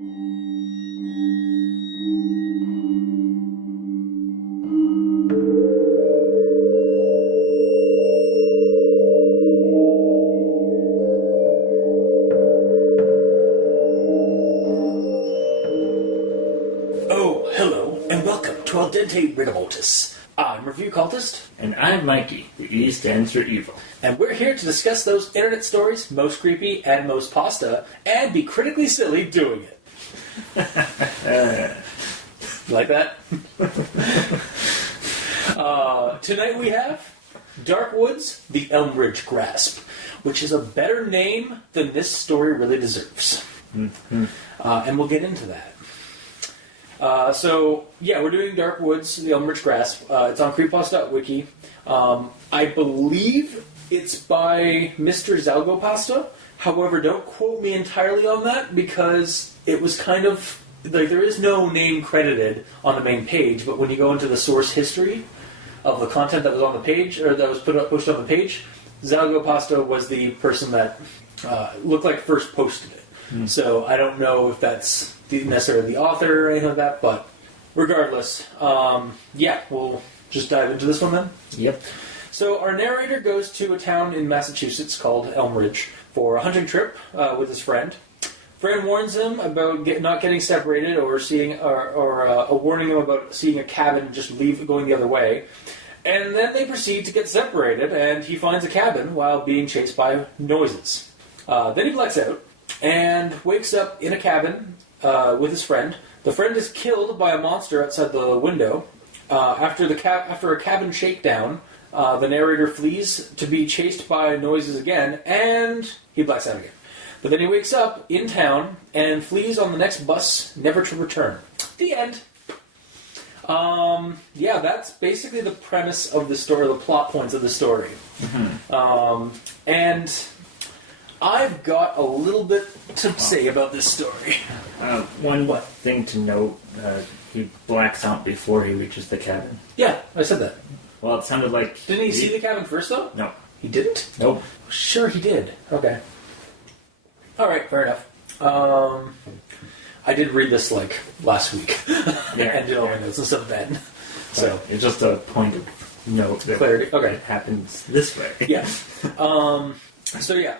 Oh, hello, and welcome to Al Dente Rigamortis. I'm Review Cultist. And I'm Mikey, the E stands for evil. And we're here to discuss those internet stories, most creepy and most pasta, and be critically silly doing it. Like that? Tonight we have Dark Woods, the Elmridge Grasp, which is a better name than this story really deserves. Mm-hmm. And we'll get into that. We're doing Dark Woods, the Elmridge Grasp. It's on creepypasta.wiki. I believe it's by Mr.Zalgopasta. However, don't quote me entirely on that because it was kind of... like there is no name credited on the main page, but when you go into the source history of the content that was on the page, or that was pushed on the page, Zalgopasta was the person that looked like first posted it. Mm. So I don't know if that's necessarily the author or anything like that, but regardless, we'll just dive into this one then. Yep. So our narrator goes to a town in Massachusetts called Elmridge for a hunting trip with his friend. Friend warns him about not getting separated, or warning him about seeing a cabin and just going the other way. And then they proceed to get separated, and he finds a cabin while being chased by noises. Then he blacks out and wakes up in a cabin with his friend. The friend is killed by a monster outside the window. After a cabin shakedown, the narrator flees to be chased by noises again, and he blacks out again. But then he wakes up in town and flees on the next bus, never to return. The end. That's basically the premise of the story, the plot points of the story. Mm-hmm. And I've got a little bit to say about this story. One thing to note, he blacks out before he reaches the cabin. Yeah, I said that. Well, it sounded like... Didn't he see the cabin first, though? No. He didn't? Nope. Sure he did. Okay. Alright, fair enough. I did read this, last week. And did all my notes and stuff then. So it's just a point of note that clarity. Okay. It happens this way. Yeah.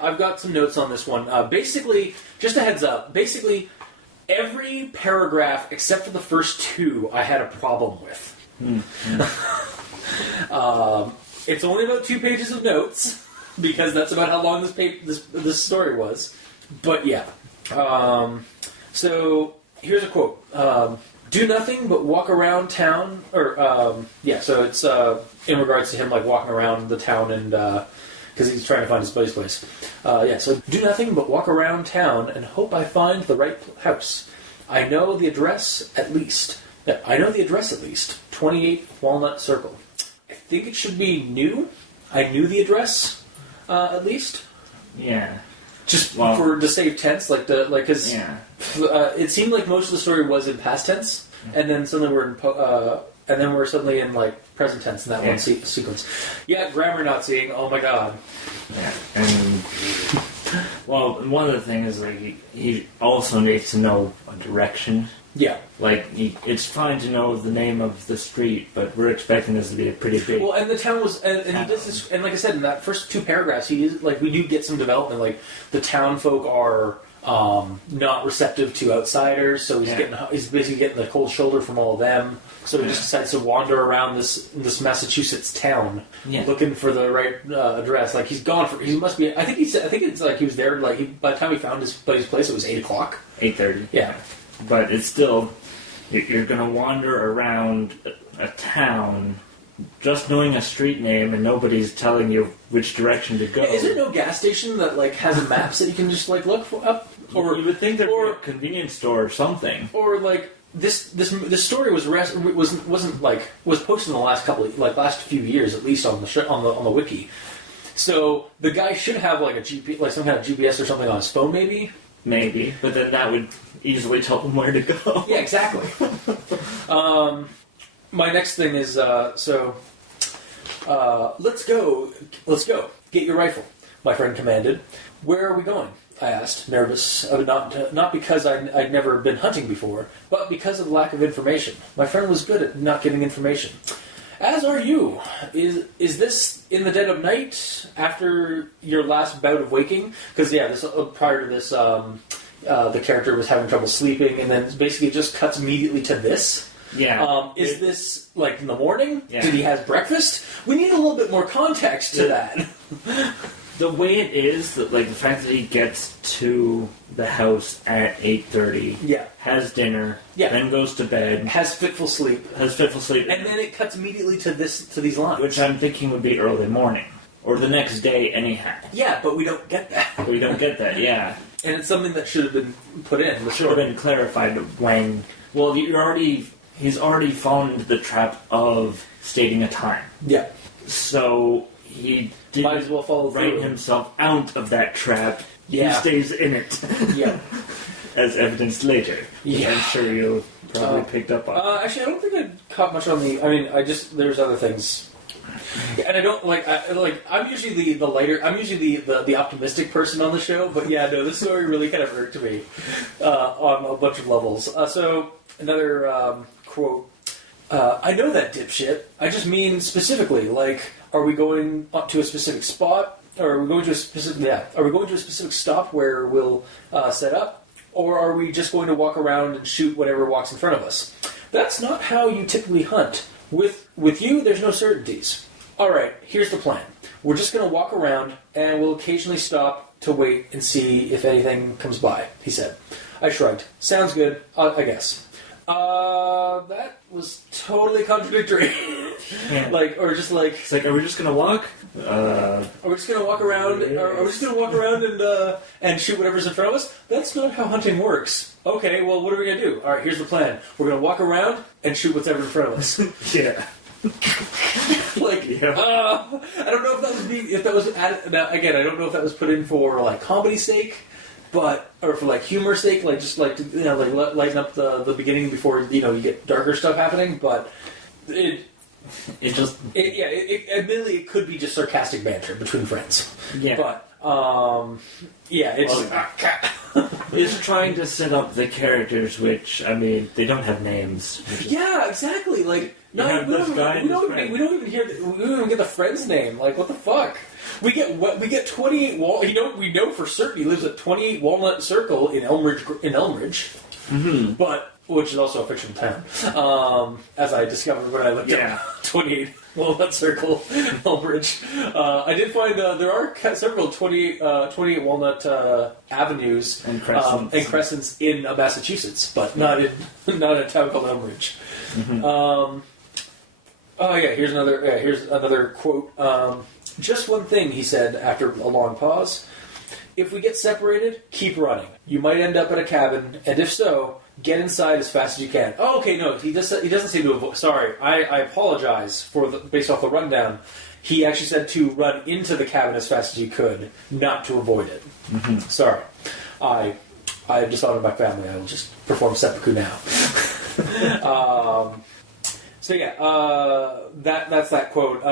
I've got some notes on this one. Basically, just a heads up, every paragraph except for the first two I had a problem with. Mm-hmm. It's only about 2 pages of notes, because that's about how long this story was. But yeah. So here's a quote. Do nothing but walk around town, so it's in regards to him walking around the town and because he's trying to find his buddy's place. So do nothing but walk around town and hope I find the right house. I know the address at least. 28 Walnut Circle. I think it should be new. I knew the address at least. Yeah. Just to save tense, because it seemed like most of the story was in past tense, and then suddenly we're suddenly in present tense in that one sequence. Yeah, grammar Naziing. Oh my god. Yeah, and one of the things is he also needs to know a direction. Yeah. It's fine to know the name of the street, but we're expecting this to be a pretty big... Well, and the town was... And he does this... And like I said, in that first 2 paragraphs, we do get some development. The town folk are not receptive to outsiders, so he's basically getting the cold shoulder from all of them. So he just decides to wander around this Massachusetts town looking for the right address. He's gone for... He must be... I think it's he was there... by the time he found his buddy's place, it was 8 o'clock. 8:30. Yeah. But it's still, you're going to wander around a town just knowing a street name and nobody's telling you which direction to go. Is there no gas station that has maps that you can just look up? Or you would think there'd be a convenience store or something. Or this story was posted in the last few years at least on the wiki. So the guy should have a GPS, some kind of GPS or something on his phone able. Maybe, but then that would easily tell them where to go. Yeah, exactly. My next thing is, let's go. Get your rifle, my friend commanded. Where are we going? I asked, nervous, not because I'd never been hunting before, but because of lack of information. My friend was good at not giving information. As are you. Is this in the dead of night after your last bout of waking? Because this prior to this, the character was having trouble sleeping, and then basically just cuts immediately to this. Yeah. Is this like in the morning? Yeah. Did he have breakfast? We need a little bit more context to that. The way it is, that like the fact that he gets to the house at 8:30, has dinner, then goes to bed, has fitful sleep, and then it cuts immediately to these lines, which I'm thinking would be early morning or the next day, anyhow. Yeah, but we don't get that. Yeah, and it's something that should have been put in. It should have been clarified when. Well, he's already fallen into the trap of stating a time. Yeah. So he might as well follow write through. himself out of that trap. Yeah. He stays in it. Yeah. As evidenced later. Yeah. I'm sure you probably picked up on. Actually, I don't think I caught much on the. I mean, there's other things. And I don't I'm usually the lighter. I'm usually the optimistic person on the show. But yeah, no, this story really kind of irked me on a bunch of levels. So another quote. I know that, dipshit. I just mean specifically. Like, are we going up to a specific spot? Or are we going to a specific? Yeah. Are we going to a specific stop where we'll set up? Or are we just going to walk around and shoot whatever walks in front of us? That's not how you typically hunt. With you, there's no certainties. All right, here's the plan. We're just going to walk around, and we'll occasionally stop to wait and see if anything comes by, he said. I shrugged. Sounds good, I guess. That was totally contradictory. Yeah. It's like, are we just going to walk? Are we just going to walk around? Are we just going to walk around and shoot whatever's in front of us? That's not how hunting works. Okay, well, what are we going to do? All right, here's the plan. We're going to walk around and shoot whatever's in front of us. Yeah. I don't know if that was added. Now, again, I don't know if that was put in for like comedy's sake, or for like humor's sake, like just like to, lighten up the beginning before you get darker stuff happening. But admittedly, it could be just sarcastic banter between friends. Yeah. But it's trying to set up the characters, which I mean, they don't have names. Yeah, exactly. Like, we don't even get the friend's name. Like, what the fuck? We get 28 we know for certain he lives at 28 Walnut Circle in Elmridge. Mm-hmm. But which is also a fictional town, as I discovered when I looked up 28 Walnut Circle, Elmridge. I did find there are several 28 Walnut avenues and crescents in Massachusetts, but not in a town called Elmridge. Mm-hmm. Here's another quote. Just one thing, he said after a long pause. If we get separated, keep running. You might end up at a cabin, and if so, get inside as fast as you can. Oh, okay, no, he doesn't say to avoid. Sorry, I apologize based off the rundown. He actually said to run into the cabin as fast as you could, not to avoid it. Mm-hmm. Sorry, I just thought of my family. I will just perform seppuku now. That's that quote.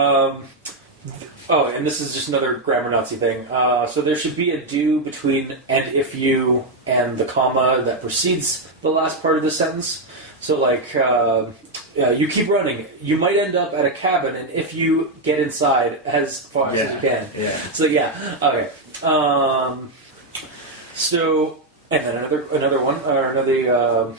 And this is just another grammar Nazi thing. So there should be a do between and if you and the comma that precedes the last part of the sentence. So you keep running. You might end up at a cabin, and if you get inside as fast as you can. Yeah. So okay. And then another one, or another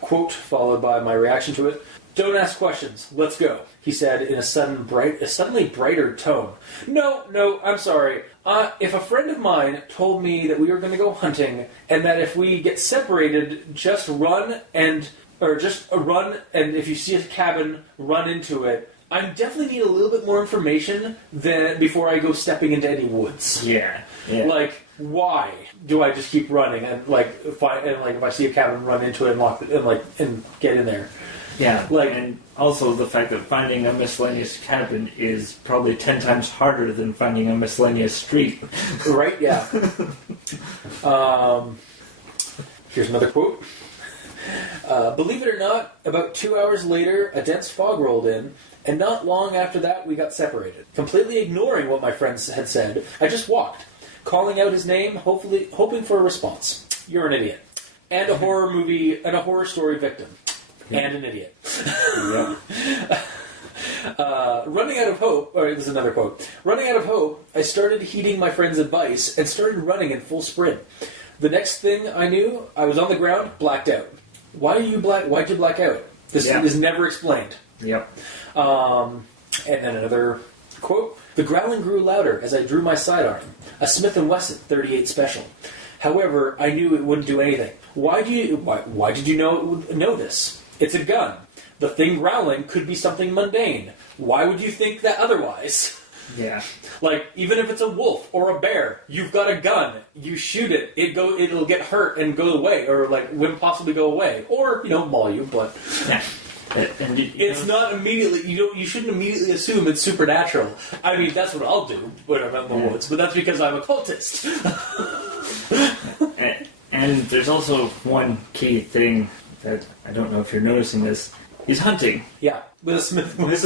quote followed by my reaction to it. Don't ask questions. Let's go, he said in a suddenly brighter tone. No, I'm sorry. If a friend of mine told me that we were going to go hunting, and that if we get separated, just run, and if you see a cabin, run into it, I definitely need a little bit more information before I go stepping into any woods. Yeah. Like, why do I just keep running and if I see a cabin, run into it and lock it and get in there? Yeah, and also the fact that finding a miscellaneous cabin is probably 10 times harder than finding a miscellaneous street. Right, yeah. Here's another quote. Believe it or not, about 2 hours later, a dense fog rolled in, and not long after that we got separated. Completely ignoring what my friends had said, I just walked. calling out his name, hoping for a response. You're an idiot. And a horror movie, and a horror story victim. And an idiot. Yep. Running out of hope, or this is another quote. Running out of hope, I started heeding my friend's advice and started running in full sprint. The next thing I knew, I was on the ground, blacked out. Why'd you black out? This is never explained. Yep. And then another quote. The growling grew louder as I drew my sidearm, a Smith & Wesson 38 Special. However, I knew it wouldn't do anything. Why did you know this? It's a gun. The thing growling could be something mundane. Why would you think that otherwise? Yeah. Like, even if it's a wolf or a bear, you've got a gun. You shoot it, it'll get hurt and go away, or like wouldn't possibly go away, or maul you. But yeah. And it's not immediately. You shouldn't immediately assume it's supernatural. I mean, that's what I'll do when I'm in the woods, but that's because I'm a cultist. And there's also one key thing that I don't know if you're noticing this. He's hunting. Yeah, with a Smith. With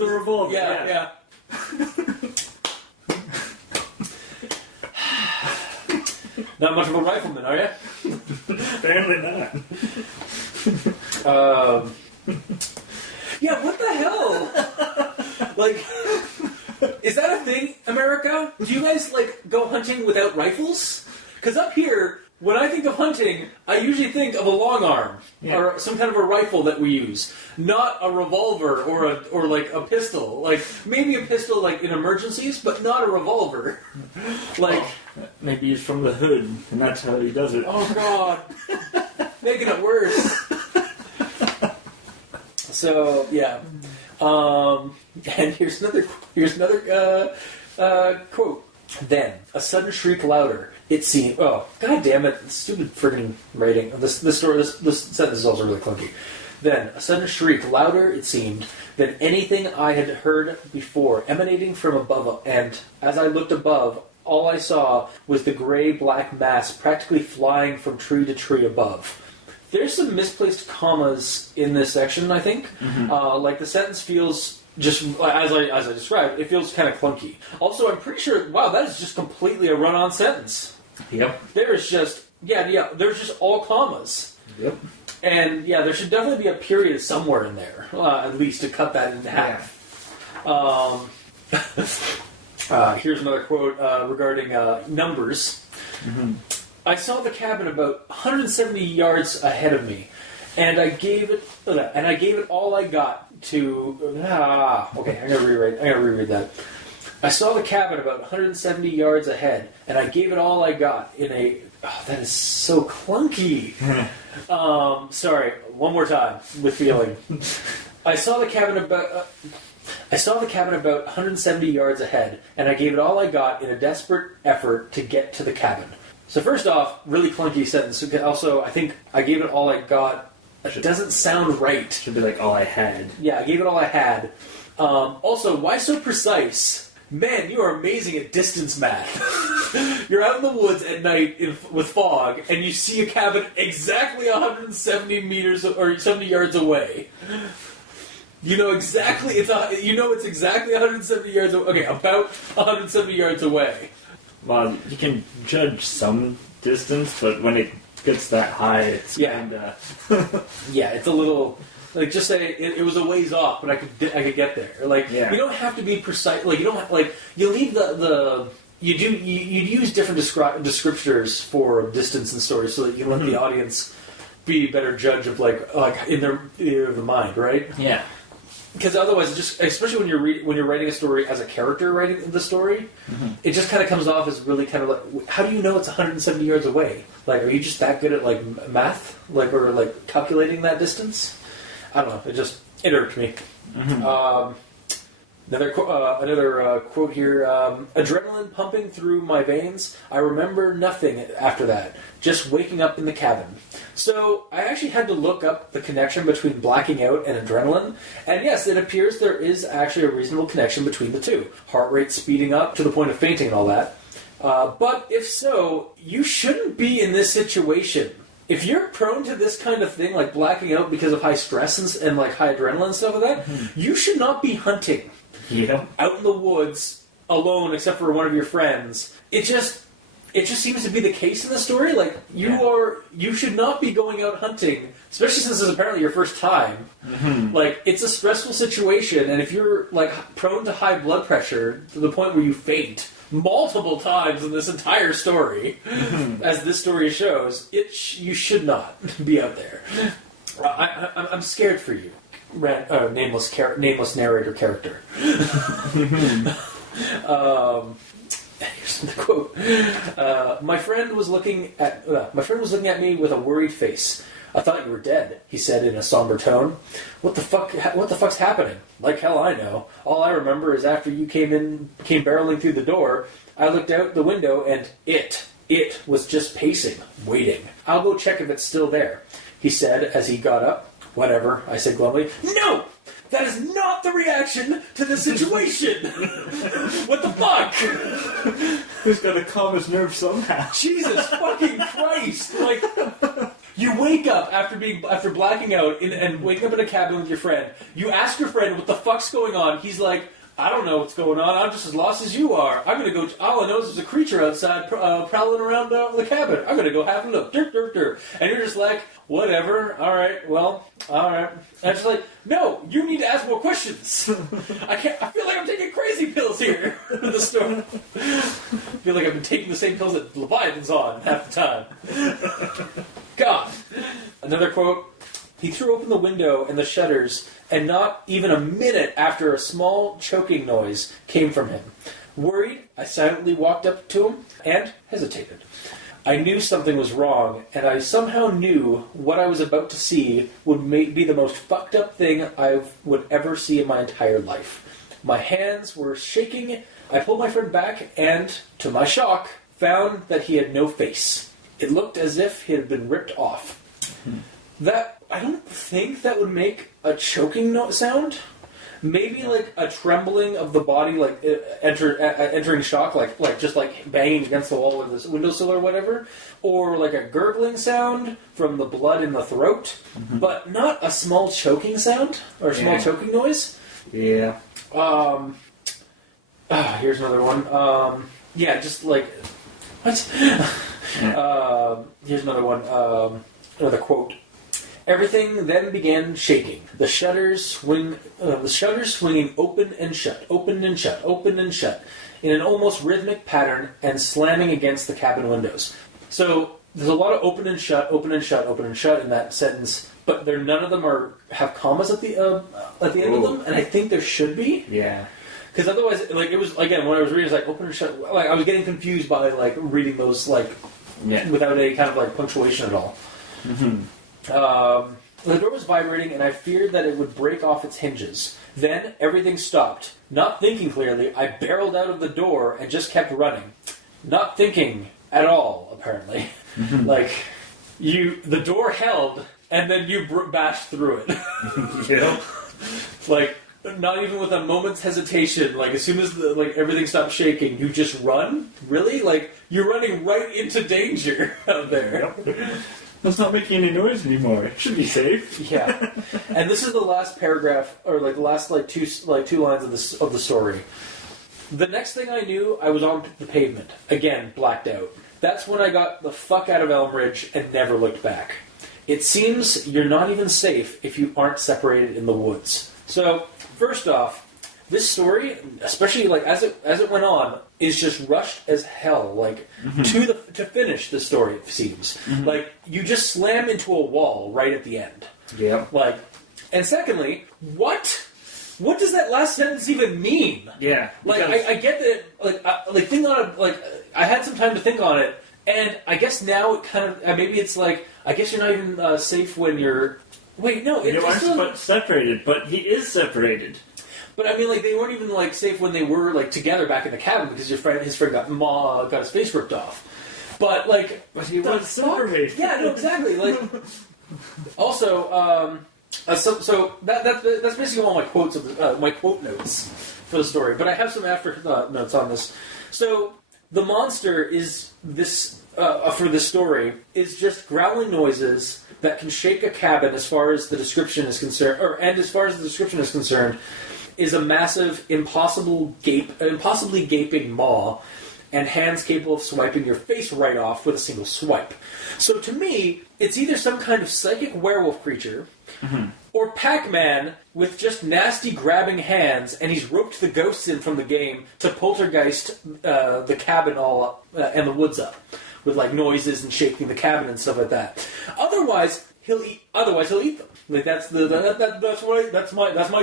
a revolver. Yeah. Not much of a rifleman, are you? Apparently not. Yeah, what the hell? Like, is that a thing, America? Do you guys, go hunting without rifles? Because up here, when I think of hunting, I usually think of a long arm. Yeah. Or some kind of a rifle that we use. Not a revolver or a pistol. Like, maybe a pistol, in emergencies, but not a revolver. Maybe he's from the hood, and that's how he does it. Oh, God. Making it worse. So, yeah. And here's another quote. Then, a sudden shriek louder. It seemed... Oh, God damn it. Stupid friggin' writing. This sentence is also really clunky. Then, a sudden shriek louder, it seemed, than anything I had heard before, emanating from above, and as I looked above, all I saw was the gray-black mass practically flying from tree to tree above. There's some misplaced commas in this section, I think. Mm-hmm. The sentence feels... Just as I described, it feels kind of clunky. Also, I'm pretty sure, that is just completely a run-on sentence. Yep. There's just, there's just all commas. Yep. And, there should definitely be a period somewhere in there, at least, to cut that in half. Here's another quote regarding numbers. Mm-hmm. I saw the cabin about 170 yards ahead of me, and I gave it all I got to... okay, I'm gonna reread that. I saw the cabin about 170 yards ahead, and I gave it all I got in a... Oh, that is so clunky. Sorry, one more time, with feeling. I saw the cabin about 170 yards ahead, and I gave it all I got in a desperate effort to get to the cabin. So first off, really clunky sentence. Also, I think I gave it all I got... It doesn't sound right. Should be like all I had. Yeah, I gave it all I had. Also, why so precise? Man, you are amazing at distance math. You're out in the woods at night with fog, and you see a cabin exactly 170 meters or 70 yards away. You know exactly it's exactly 170 yards away. Okay, about 170 yards away. Well, you can judge some distance, but when it gets that high, it's kinda... Yeah, it's a little... just say it was a ways off, but I could get there. You don't have to be precise. You don't have, you leave you use different descriptors for distance and story so that you can let the audience be a better judge of in their theater of the mind, right? Yeah. Because otherwise, especially when you're writing a story as a character writing the story, it just kind of comes off as really kind of how do you know it's 170 yards away? Are you just that good at math, or calculating that distance? I don't know. It irked me. Mm-hmm. Another quote here. Adrenaline pumping through my veins. I remember nothing after that. Just waking up in the cabin. So I actually had to look up the connection between blacking out and adrenaline. And yes, it appears there is actually a reasonable connection between the two. Heart rate speeding up to the point of fainting and all that. But if so, you shouldn't be in this situation. If you're prone to this kind of thing, like blacking out because of high stress and high adrenaline and stuff like that, you should not be hunting out in the woods alone except for one of your friends. It just seems to be the case in the story. Like, you should not be going out hunting, especially since it's apparently your first time. Mm-hmm. Like, it's a stressful situation, and if you're, like, prone to high blood pressure to the point where you faint multiple times in this entire story, as this story shows, you should not be out there. I'm scared for you. Nameless narrator character. Here's the quote. My friend was looking at me with a worried face. I thought you were dead, he said in a somber tone. What the fuck's happening? Like hell I know. All I remember is after you came barreling through the door, I looked out the window and it was just pacing, waiting. I'll go check if it's still there, he said as he got up. Whatever, I said glumly. No! That is not the reaction to the situation! What the fuck? Who's got to calm his nerves somehow? Jesus fucking Christ! Like, you wake up after blacking out and waking up in a cabin with your friend. You ask your friend what the fuck's going on. He's like, I don't know what's going on. I'm just as lost as you are. I'm gonna go. All I know is there's a creature outside prowling around the cabin. I'm gonna go have a look. Dirt, dirt, dirt. And you're just like, whatever. All right. Well, all right. And I'm just like, no. You need to ask more questions. I feel like I'm taking crazy pills here in the store. I feel like I've been taking the same pills that Leviathan's on half the time. God. Another quote. He threw open the window and the shutters, and not even a minute after a small choking noise came from him. Worried, I silently walked up to him and hesitated. I knew something was wrong, and I somehow knew what I was about to see would be the most fucked up thing I would ever see in my entire life. My hands were shaking. I pulled my friend back and, to my shock, found that he had no face. It looked as if he had been ripped off. I don't think that would make a choking sound. Maybe like a trembling of the body, like entering shock, like just like banging against the wall with this windowsill or whatever, or like a gurgling sound from the blood in the throat, but not a small choking sound or a small choking noise. Yeah. Here's another one. Just like what? Here's another one. Another quote. Everything then began shaking. The shutters swinging open and shut, open and shut, open and shut, in an almost rhythmic pattern, and slamming against the cabin windows. So there's a lot of open and shut, open and shut, open and shut in that sentence, but none of them have commas at the end of them, and I think there should be. Yeah. Because otherwise, like it was again when I was reading, it was like open and shut. Like I was getting confused by like reading those without any kind of like punctuation at all. Mm-hmm. The door was vibrating, and I feared that it would break off its hinges. Then everything stopped. Not thinking clearly, I barreled out of the door and just kept running. Not thinking at all, apparently. Mm-hmm. The door held, and then you bashed through it. Yeah. Like, not even with a moment's hesitation. Like, as soon as everything stopped shaking, you just run? Really? Like, you're running right into danger out there. Yep. It's not making any noise anymore. It should be safe. Yeah, and this is the last paragraph, or the last two lines of the story. The next thing I knew, I was on the pavement again, blacked out. That's when I got the fuck out of Elmridge and never looked back. It seems you're not even safe if you aren't separated in the woods. So, first off, this story, especially as it went on, is just rushed as hell. To finish the story, it seems you just slam into a wall right at the end. Yeah. And secondly, what does that last sentence even mean? Yeah. I get that. Think on it. I had some time to think on it, and I guess now it kind of maybe it's I guess you're not even safe when you're. Wait, no. You aren't separated, but he is separated. But I mean, they weren't even safe when they were together back in the cabin because his friend got his face ripped off. But but he was separated. Yeah, no, exactly. Also, so that's basically all my quotes of my quote notes for the story. But I have some after notes on this. So the monster is this for this story is just growling noises that can shake a cabin as far as the description is concerned, and as far as the description is concerned. is a massive, impossibly gaping maw, and hands capable of swiping your face right off with a single swipe. So to me, it's either some kind of psychic werewolf creature, or Pac-Man with just nasty grabbing hands, and he's roped the ghosts in from the game to poltergeist the cabin all up, and the woods up, with like noises and shaking the cabin and stuff like that. Otherwise, he'll eat them. Like that's my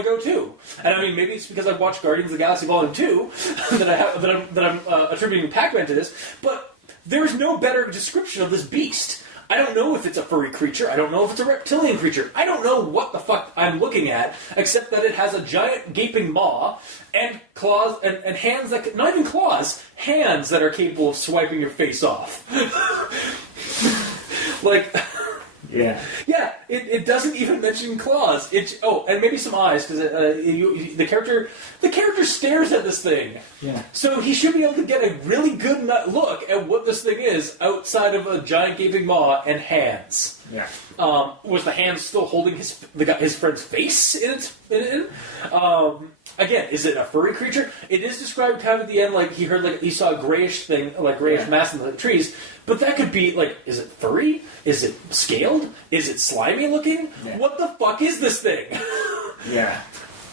go-to. And I mean, maybe it's because I've watched Guardians of the Galaxy Volume 2 that I'm attributing Pac-Man to this. But there is no better description of this beast. I don't know if it's a furry creature. I don't know if it's a reptilian creature. I don't know what the fuck I'm looking at, except that it has a giant gaping maw and claws and hands that not even claws, hands that are capable of swiping your face off. Like. Yeah. Yeah, it doesn't even mention claws. And maybe some eyes, because the character stares at this thing. Yeah. So he should be able to get a really good look at what this thing is outside of a giant gaping maw and hands. Yeah. Was the hand still holding his friend's face in it? Again, is it a furry creature? It is described kind of at the end like he saw a grayish thing, like grayish mass in the trees. But that could be like, is it furry? Is it scaled? Is it slimy looking? Yeah. What the fuck is this thing? Yeah.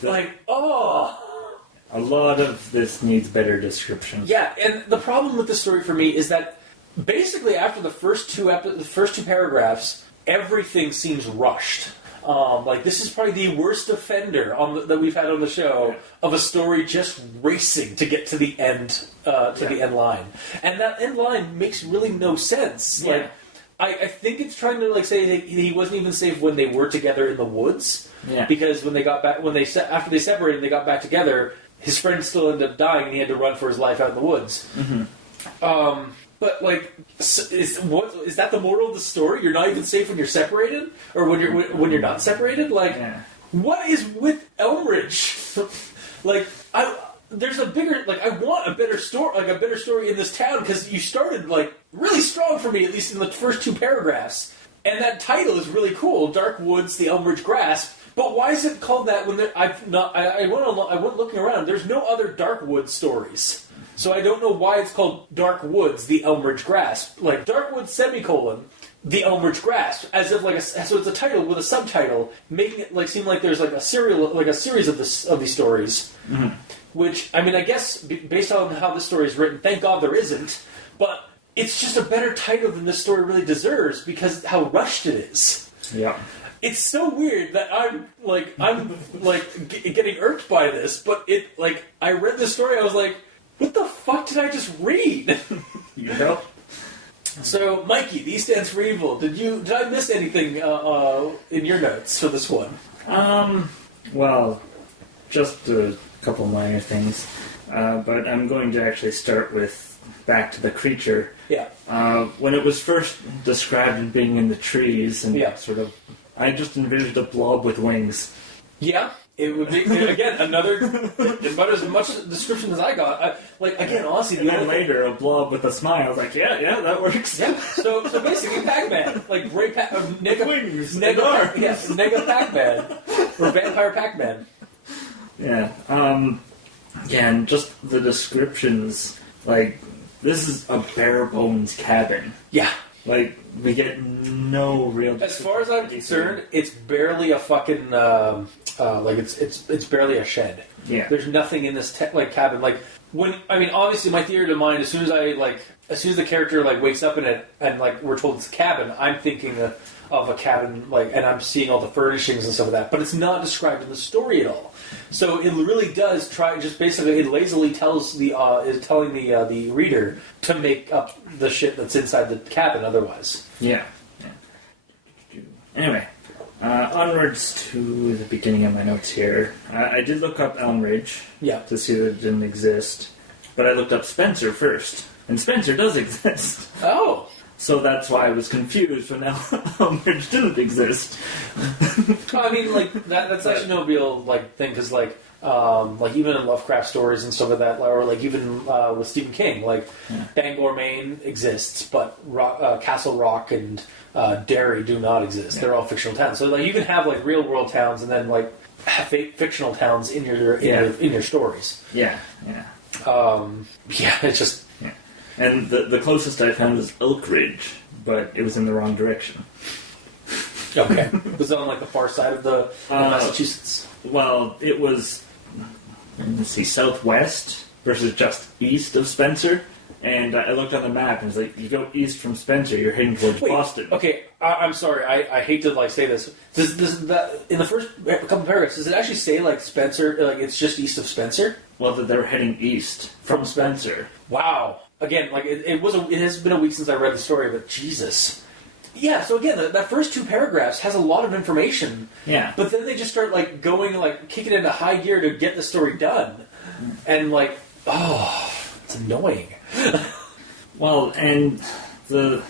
A lot of this needs better description. Yeah, and the problem with the story for me is that basically after the first two paragraphs, everything seems rushed. Like this is probably the worst offender that we've had on the show of a story just racing to get to the end, the end line, and that end line makes really no sense. Yeah. Like, I think it's trying to like say that he wasn't even safe when they were together in the woods. Yeah. Because when they got back, after they separated, they got back together. His friend still ended up dying, and he had to run for his life out in the woods. Mm-hmm. But like, is that the moral of the story? You're not even safe when you're separated, or when you're not separated. Like, what is with Elmridge? Like, there's a bigger I want a better story in this town because you started like really strong for me, at least in the first two paragraphs, and that title is really cool, Dark Woods, the Elmridge Grasp. But why is it called that when I went looking around? There's no other Dark Woods stories. So I don't know why it's called Dark Woods, the Elmridge Grasp. Like, Dark Woods, the Elmridge Grasp. As if, so it's a title with a subtitle, making it, seem like there's, a series of these stories. Mm-hmm. Which, I mean, I guess, based on how this story is written, thank God there isn't. But it's just a better title than this story really deserves, because how rushed it is. Yeah. It's so weird that I'm getting irked by this, but I read this story, I was like, what the fuck did I just read? You know? So, Mikey, the E stands for evil. Did I miss anything in your notes for this one? Well, just a couple minor things. But I'm going to actually start with back to the creature. Yeah. When it was first described as being in the trees and sort of, I just envisioned a blob with wings. Yeah. It would be, again, about as much description as I got. Honestly... And then later, a blob with a smile. I was like, yeah, that works. Yeah, so basically Pac-Man. Like, great wings. Nega Pac-Man. Or Vampire Pac-Man. Yeah. And just the descriptions, this is a bare-bones cabin. Yeah. We get no real... As far as I'm concerned, it's barely a fucking... it's barely a shed. Yeah. There's nothing in this cabin. Obviously my theory of mind, as soon as the character wakes up in it and we're told it's a cabin, I'm thinking of a cabin and I'm seeing all the furnishings and stuff like that. But it's not described in the story at all. So it really does it lazily is telling the reader to make up the shit that's inside the cabin otherwise. Yeah. Anyway. Onwards to the beginning of my notes here. I did look up Elmridge to see that it didn't exist, but I looked up Spencer first, and Spencer does exist. Oh! So that's why I was confused when Elmridge didn't exist. I mean, that's actually no real thing, because like even in Lovecraft stories and stuff like that, or like even with Stephen King, like Bangor, Maine exists, but Castle Rock and Derry do not exist. They're all fictional towns. So like you can have like real world towns and then like have fictional towns in your stories. Yeah. It's just And the closest I found was Elmridge, but it was in the wrong direction. Okay. Was it on like the far side of the Massachusetts? Well, it was, let's see, southwest versus just east of Spencer. And I looked on the map and it's like, you go east from Spencer, you're heading towards Boston. Okay, I'm sorry. I hate to like say this. In the first couple paragraphs, does it actually say like Spencer? Like it's just east of Spencer? Well, that they're heading east from Spencer. Wow. Again, like it has been a week since I read the story, but Jesus. Yeah, so again, that first 2 paragraphs has a lot of information. Yeah. But then they just start, like, going, like, kicking into high gear to get the story done. And, like, it's annoying. Well, and the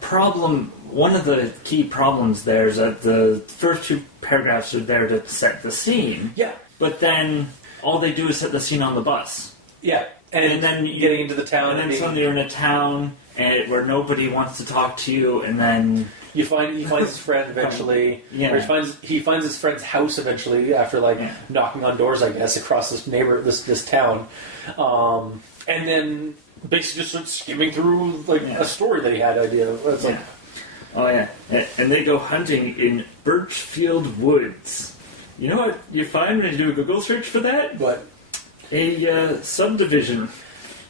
problem, one of the key problems there is that the first 2 paragraphs are there to set the scene. Yeah. But then all they do is set the scene on the bus. Yeah. And then getting into the town. And then suddenly you're in a town where nobody wants to talk to you, and then he finds his friend eventually. Yeah. Or he finds his friend's house eventually after knocking on doors, I guess, across this town, and then basically just starts skimming through a story that he had idea of. It's like, oh yeah, and they go hunting in Birchfield Woods. You know what you find when you do a Google search for that? What? A subdivision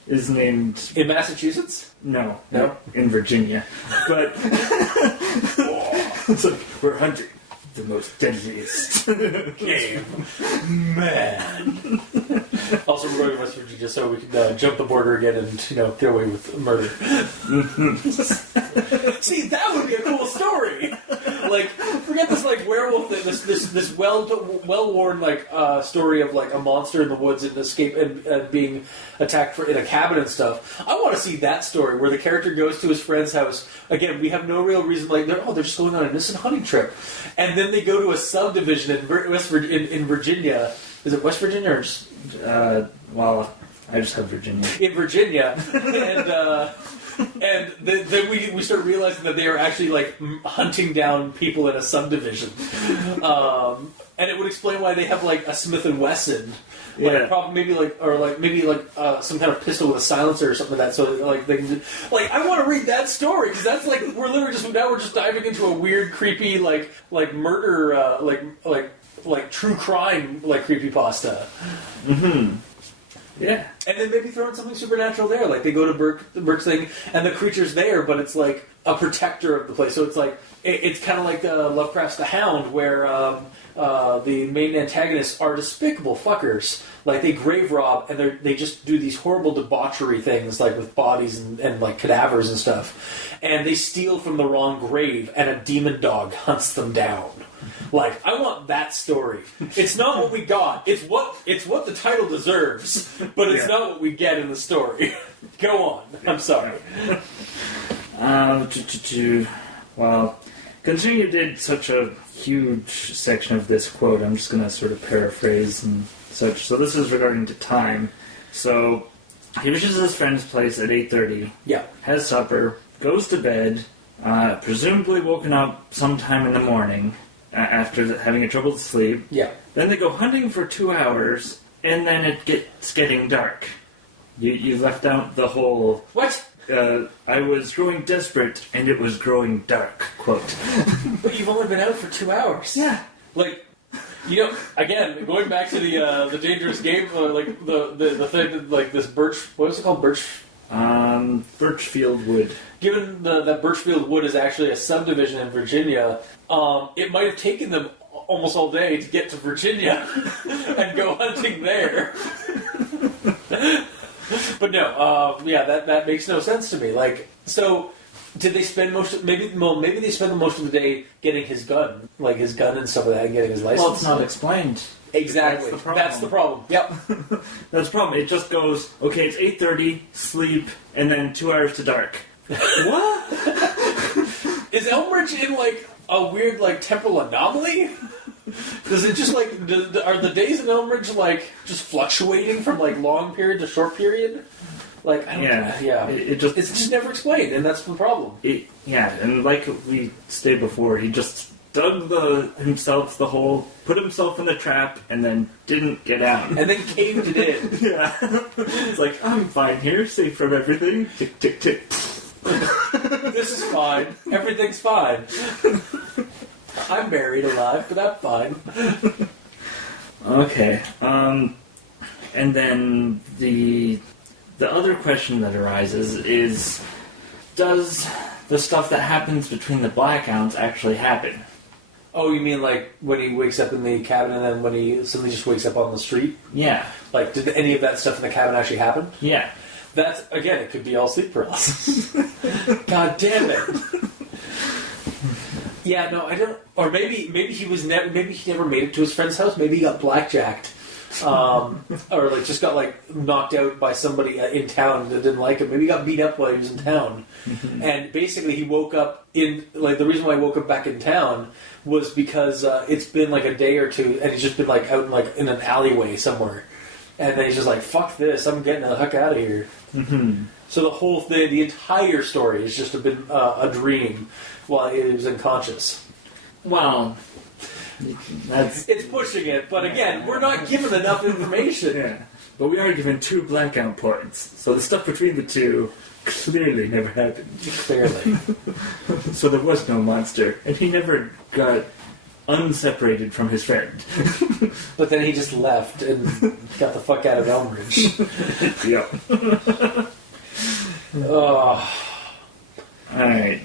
is named... In Massachusetts? No, in Virginia. But it's like, we're hunting the most deadliest game. Man. Also, we're going to West Virginia so we can jump the border again and get away with murder. See, that would be a cool story. Like, forget this werewolf thing, this well-worn story of a monster in the woods and escape and being attacked in a cabin and stuff. I want to see that story where the character goes to his friend's house. Again, we have no real reason. They're just going on an innocent hunting trip, and then they go to a subdivision in Virginia. Is it West Virginia or just? Well, I just have Virginia. In Virginia, and then we start realizing that they are actually hunting down people in a subdivision, and it would explain why they have a Smith and Wesson, maybe some kind of pistol with a silencer or something like that. So they can I want to read that story because that's we're literally we're just diving into a weird, creepy murder true crime creepypasta. Mm-hmm. Yeah. And then maybe throw in something supernatural there. They go to the Burke's thing, and the creature's there, but it's a protector of the place. So it's it's kind of like Lovecraft's The Hound, where the main antagonists are despicable fuckers. They grave rob, and they just do these horrible debauchery things, with bodies and cadavers and stuff. And they steal from the wrong grave, and a demon dog hunts them down. I want that story. It's not what we got. It's what the title deserves, but it's not what we get in the story. Go on. I'm sorry. Well, considering you did such a huge section of this quote, I'm just going to sort of paraphrase and such. So this is regarding to time. So he reaches his friend's place at 8:30. Yeah. Has supper. Goes to bed. Presumably woken up sometime in the morning. After having a troubled sleep. Yeah. Then they go hunting for 2 hours, and then it gets getting dark. You left out the whole... What? I was growing desperate, and it was growing dark, quote. But you've only been out for 2 hours. Yeah. Again, going back to the dangerous game, the thing that, this birch... What was it called? Birchfield Wood. Given that Birchfield Wood is actually a subdivision in Virginia, it might have taken them almost all day to get to Virginia and go hunting there. But no, that makes no sense to me. So did they spend maybe they spend most of the day getting his gun, his gun and stuff like that, and getting his license? Well, it's not explained. Exactly. That's the problem. Yep. That's the problem. It just goes, okay, it's 8:30, sleep, and then 2 hours to dark. What? Is Elmridge in a weird temporal anomaly? Does it just like are the days in Elmridge like just fluctuating from like long period to short period? Like I don't, yeah, it's just never explained, and that's the problem. And like we stated before, he just dug himself the hole, put himself in the trap, and then didn't get out. And then caved it in. Yeah. It's like, I'm fine here, safe from everything. Tick, tick, tick. This is fine. Everything's fine. I'm buried alive, but I'm fine. Okay. And then the other question that arises is, does the stuff that happens between the blackouts actually happen? Oh, you mean like when he wakes up in the cabin and then when he suddenly just wakes up on the street? Yeah. Like, did any of that stuff in the cabin actually happen? Yeah. That's, again, it could be all sleep paralysis. God damn it. Yeah, no, I don't... Or maybe he was maybe he never made it to his friend's house. Maybe he got blackjacked. Or like just got like knocked out by somebody in town that didn't like him. Maybe he got beat up while he was in town. And basically he woke up in... Like, the reason why he woke up back in town was because it's been like a day or two and he's just been like out in like in an alleyway somewhere. And then he's just like, fuck this, I'm getting the heck out of here. Mm-hmm. So the whole thing, the entire story has just been a dream while he was unconscious. Well, it's pushing it, but again, we're not given enough information. Yeah. But we are given 2 blackout points, so the stuff between the two clearly never happened. Clearly. So there was no monster, and he never got unseparated from his friend. But then he just left and got the fuck out of Elmridge. Yep. Alright.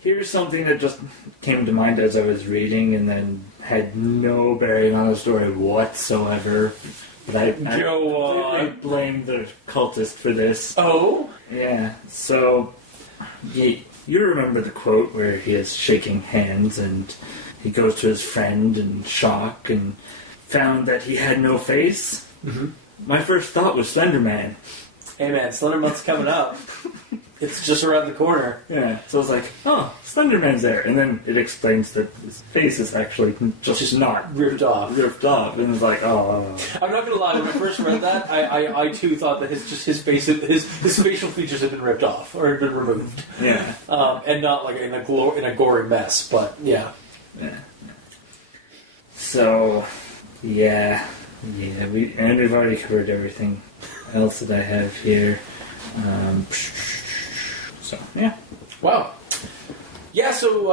Here's something that just came to mind as I was reading and then had no bearing on the story whatsoever. But I completely blame the cultist for this. Oh? Yeah. So, you remember the quote where he is shaking hands and he goes to his friend in shock and found that he had no face? Mm-hmm. My first thought was Slender Man. Hey man, Slender Month's coming up. It's just around the corner. Yeah, so I was like, oh, Slender Man's there. And then it explains that his face is actually just not ripped off. And it was like, oh. I'm not gonna lie, when I first read that, I too thought that his face, his facial features had been ripped off or had been removed. Yeah. And not like in a gory mess, but yeah. Yeah. So, we've already covered everything else that I have here. So, yeah. Wow. Yeah, so,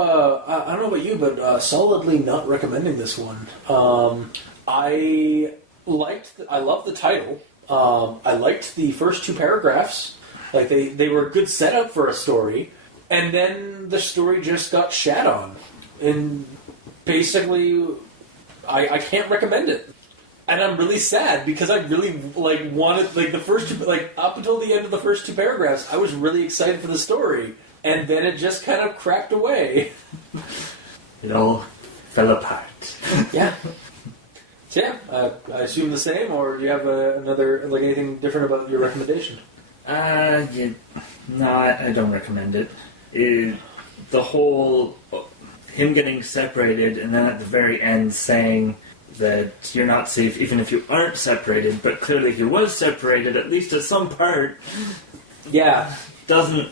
I don't know about you, but solidly not recommending this one. I love the title. I liked the first 2 paragraphs. Like, they were a good setup for a story. And then the story just got shat on. And basically, I can't recommend it. And I'm really sad because I really wanted the first 2, up until the end of the first 2 paragraphs, I was really excited for the story, and then it just kind of cracked away. It all fell apart. Yeah. So yeah, I assume the same, or do you have another anything different about your recommendation? No, I don't recommend it. The whole him getting separated, and then at the very end saying that you're not safe even if you aren't separated, but clearly he was separated, at least at some part. Yeah. Doesn't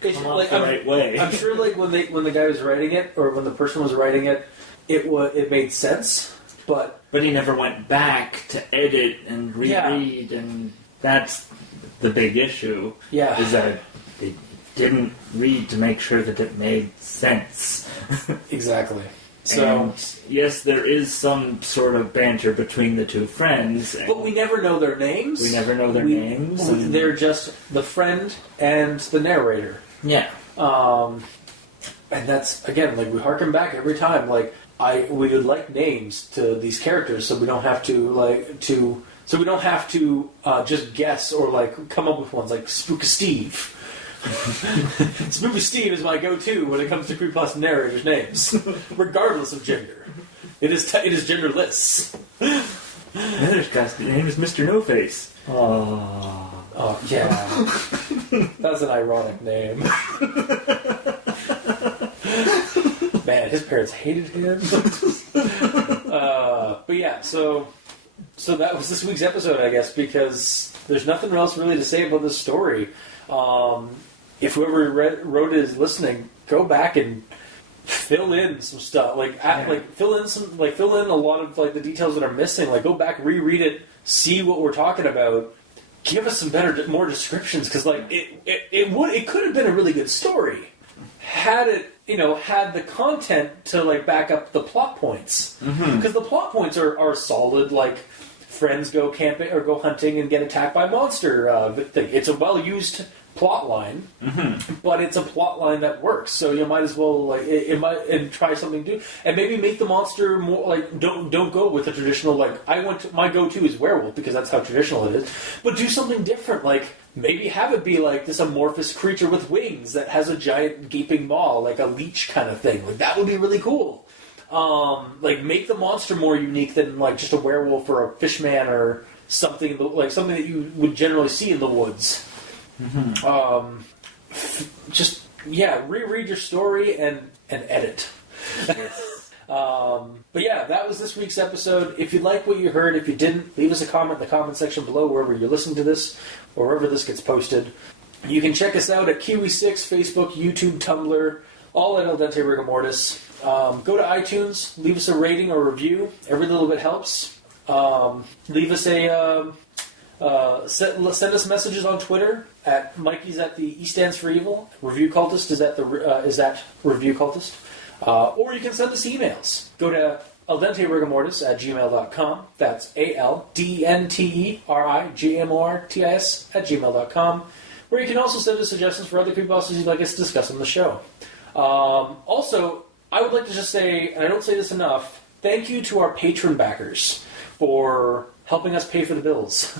come off the right way. I'm sure when the guy was writing it, or when the person was writing it, it made sense, but he never went back to edit and reread, and that's the big issue. Yeah. Is that it didn't read to make sure that it made sense. Exactly. So, and yes, there is some sort of banter between the 2 friends. But we never know their names. Names. They're just the friend and the narrator. Yeah. And that's, again, we harken back every time. We would like names to these characters so we don't have to, just guess or, come up with ones like Spooky Steve. Spooky Steve is my go-to when it comes to creepypasta narrators' names, regardless of gender. It is genderless. Another guy's name is Mr. No Face. Oh yeah, that's an ironic name. Man, his parents hated him. But yeah, so that was this week's episode, I guess, because there's nothing else really to say about this story. If whoever wrote it is listening, go back and fill in some stuff, fill in a lot of the details that are missing. Like, go back, reread it, see what we're talking about. Give us some more descriptions, because it could have been a really good story had it had the content to back up the plot points, because the plot points are solid. Like, friends go camping or go hunting and get attacked by a monster. It's a well used plot line, but it's a plot line that works. So you might as well and try something new, and maybe make the monster more don't go with the traditional my go-to is werewolf because that's how traditional it is. But do something different, maybe have it be this amorphous creature with wings that has a giant gaping maw, like a leech kind of thing. That would be really cool. Make the monster more unique than just a werewolf or a fishman or something something that you would generally see in the woods. Reread your story and edit. Yes. But yeah, that was this week's episode. If you like what you heard, if you didn't, leave us a comment in the comment section below wherever you're listening to this or wherever this gets posted. You can check us out at Kiwi6, Facebook, YouTube, Tumblr, all at Al Dente Rigor Mortis. Go to iTunes, leave us a rating or review. Every little bit helps. Leave us send us messages on Twitter at Mikey's at the E stands for evil. Review Cultist is at Review Cultist. Or you can send us emails. Go to aldenterigormortis@gmail.com. That's ALDNTERIGMORTIS@gmail.com. Where you can also send us suggestions for other creepypastas you'd like us to discuss on the show. Also, I would like to just say, and I don't say this enough, thank you to our patron backers for helping us pay for the bills.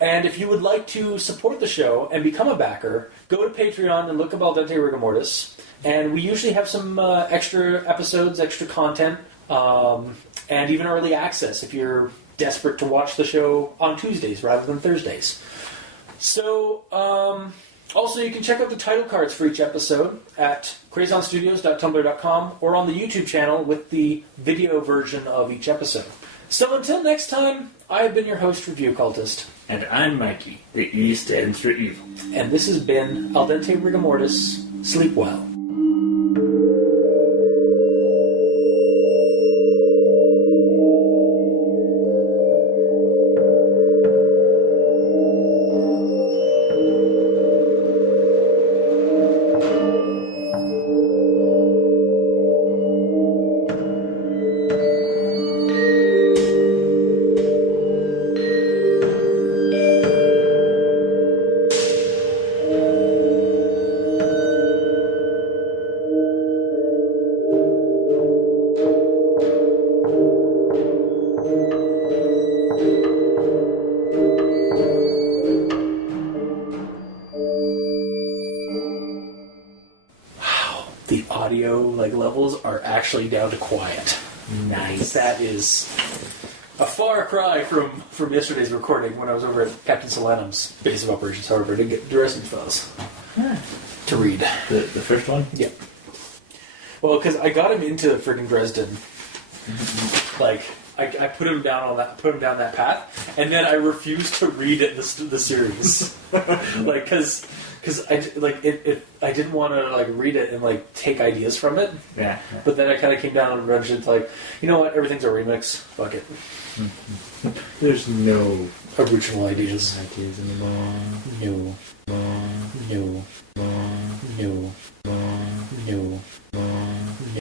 And if you would like to support the show and become a backer, go to Patreon and look up Al Dente Rigor Mortis. And we usually have some extra episodes, extra content, and even early access if you're desperate to watch the show on Tuesdays rather than Thursdays. So, also you can check out the title cards for each episode at crazonstudios.tumblr.com or on the YouTube channel with the video version of each episode. So until next time, I've been your host, Review Cultist. And I'm Mikey. The E stands for evil. And this has been Al Dente Rigor Mortis. Sleep well. The audio levels are actually down to quiet. Nice. That is a far cry from yesterday's recording when I was over at Captain Solanum's base of operations. However, I didn't get the rest of the files to read. The first one? Yeah. Well, because I got him into friggin' Dresden. I put him down that path, and then I refused to read it the series, because I didn't want to read it and take ideas from it. Yeah. But then I kind of came down on revenge and you know what? Everything's a remix. Fuck it. There's no original ideas anymore. No.